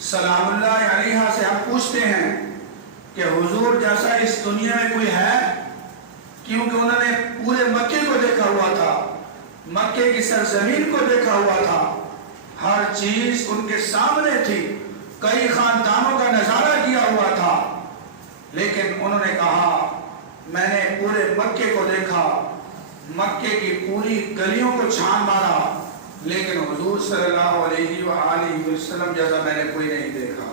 सलाम अल्लाह अलैहा से हम पूछते हैं कि हुजूर जैसा इस दुनिया में कोई है? क्योंकि उन्होंने पूरे मक्के को देखा हुआ था, मक्के की सरजमीन को देखा हुआ था, हर चीज उनके सामने थी, कई खानदानों का नजारा किया हुआ था। लेकिन उन्होंने कहा मैंने पूरे मक्के को देखा, मक्के की पूरी गलियों को छान मारा, लेकिन हुजूर सल्लल्लाहु अलैहि वसल्लम जैसा मैंने कोई नहीं देखा।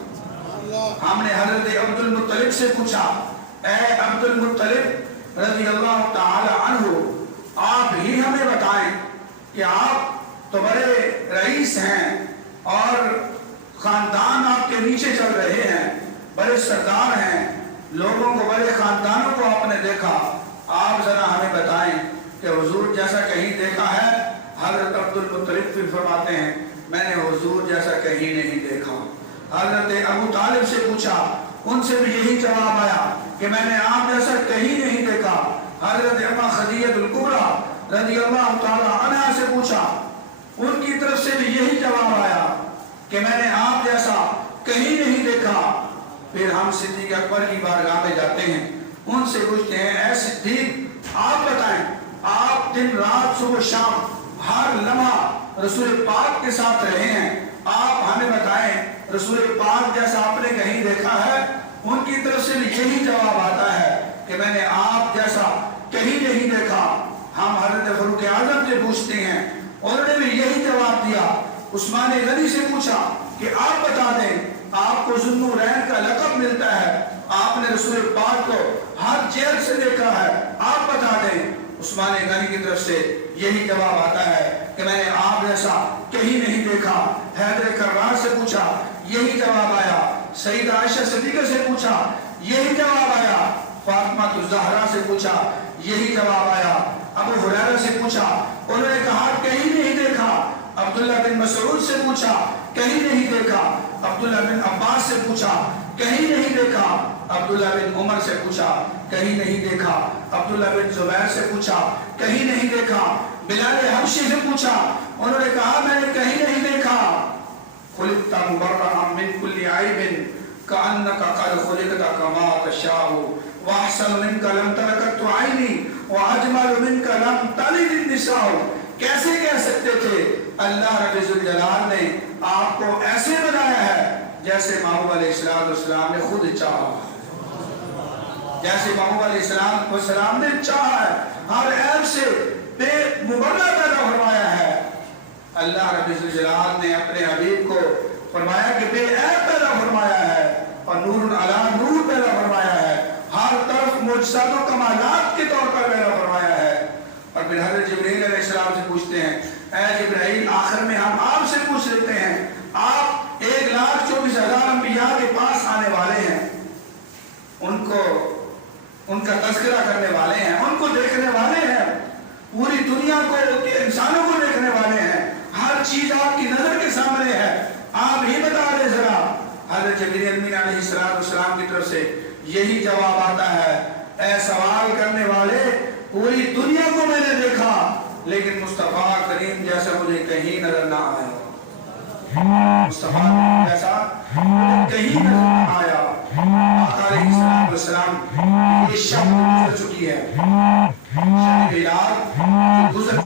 हमने हजरत अब्दुल मुत्तलिब से पूछा, ए अब्दुल मुत्तलिब रज़ियल्लाहु ताला अन्हु, आप ही हमें बताएं कि आप तो बड़े रईस हैं और खानदान आपके नीचे चल रहे हैं, बड़े सरदार हैं, लोगों को, बड़े खानदानों को आपने देखा, आप जरा हमें बताएं कि हुजूर जैसा कहीं देखा है? हजरत अब्दुल मुत्तलिब फिर फरमाते हैं मैंने हुजूर जैसा कहीं नहीं देखा। हजरत अबू तालिब से पूछा, उनसे भी यही जवाब आया कि मैंने आप जैसा कहीं नहीं देखा। हजरत अम्मा खदीजतुल कुबरा रज़ियल्लाहु ताला अन्हा से पूछा, उनकी तरफ से भी यही जवाब आया कि मैंने आप जैसा कहीं नहीं देखा। फिर हम सिद्दीक अकबर की बारगाह में जाते हैं, उनसे पूछते हैं, ऐ सिद्दीक आप बताएं, आप दिन रात सुबह शाम हर लम्हा रसूल पाक के साथ रहे हैं, आप हमें बताएं रसूल पाक जैसा आपने कहीं देखा है? उनकी तरफ से भी यही जवाब आता है कि मैंने आप जैसा कहीं नहीं देखा। हम हजरत फारूक आजम से पूछते हैं, उन्होंने भी यही जवाब दिया। उस्मान गनी से पूछा कि आप बता दें, आपको ज़ुन्नुरैन का लक़ब मिलता है, आपने रसूल पाक को हर जेल से देखा है, आप बता दें। उस्मान गनी की तरफ से यही जवाब आता है कि मैंने आप जैसा कहीं नहीं देखा। हैदर कर्रार से पूछा, यही जवाब आया। सईदा आयशा सिद्दीक़ा से पूछा, यही जवाब आया। फातिमा ज़हरा से पूछा, यही जवाब आया। अबू हुरैरा से पूछा, उन्होंने कहा कहीं नहीं देखा। अब्दुल्लाह बिन मसऊद से पूछा, कहीं नहीं देखा। अब्दुल्लाह बिन अब्बास से पूछा, कहीं नहीं देखा। अब्दुल्लाह बिन उमर से पूछा, कहीं नहीं देखा। अब्दुल्लाह बिन जुबैर से पूछा, कहीं नहीं देखा। बिलाल हबशी से पूछा, उन्होंने कहा मैंने कहीं नहीं देखा। खुलिक़्ता मुबर्रअन मिन कुल्ली ऐबिन कअन्नका क़द खुलिक़्ता कमा तशाउ व अहसनु मिनका लम तरकत ऐनी व अजमलु मिनका लम तलिद निसाउ। कैसे कह सकते थे अल्लाह रब्बुल जलाल ने आपको ऐसे बनाया है जैसे महबूब अलैहिस्सलाम ने खुद चाहा, जैसे महबूब अलैहिस्सलाम ने चाहा है, हर ऐब से बेमुबर्रा पैदा फरमाया है। अल्लाह रब्बुल जलाल ने अपने हबीब को फरमाया कि बेऐब पैदा फरमाया है और नूरुन अला नूर पैदा फरमाया है, हर तरफ मुअज्जिज़ात व कमालात के तौर पर पैदा फरमाया है। और फिर हज़रत जिब्रील अलैहिस्सलाम से पूछते हैं, ऐ जिब्राइल, आखिर में हम आपसे पूछ लेते हैं, आप 1,24,000 अंबिया के पास आने वाले हैं, उनको उनका तज़किरा करने वाले हैं, उनको देखने वाले हैं, पूरी दुनिया को, इंसानों को देखने वाले हैं, हर चीज आपकी नजर के सामने है, आप ही बता दें जरा। हज़रत जिब्रील अमीन अलैहिस्सलाम की तरफ से यही जवाब आता है, ऐ सवाल करने वाले, पूरी दुनिया को मैंने देखा लेकिन मुस्तफा करीम जैसा मुझे कहीं नजर ना आया, मुस्तफा करीम जैसा कहीं नजर ना आया। आका अलैहिस्सलाम ये शब्द गुजर चुकी है, गुजर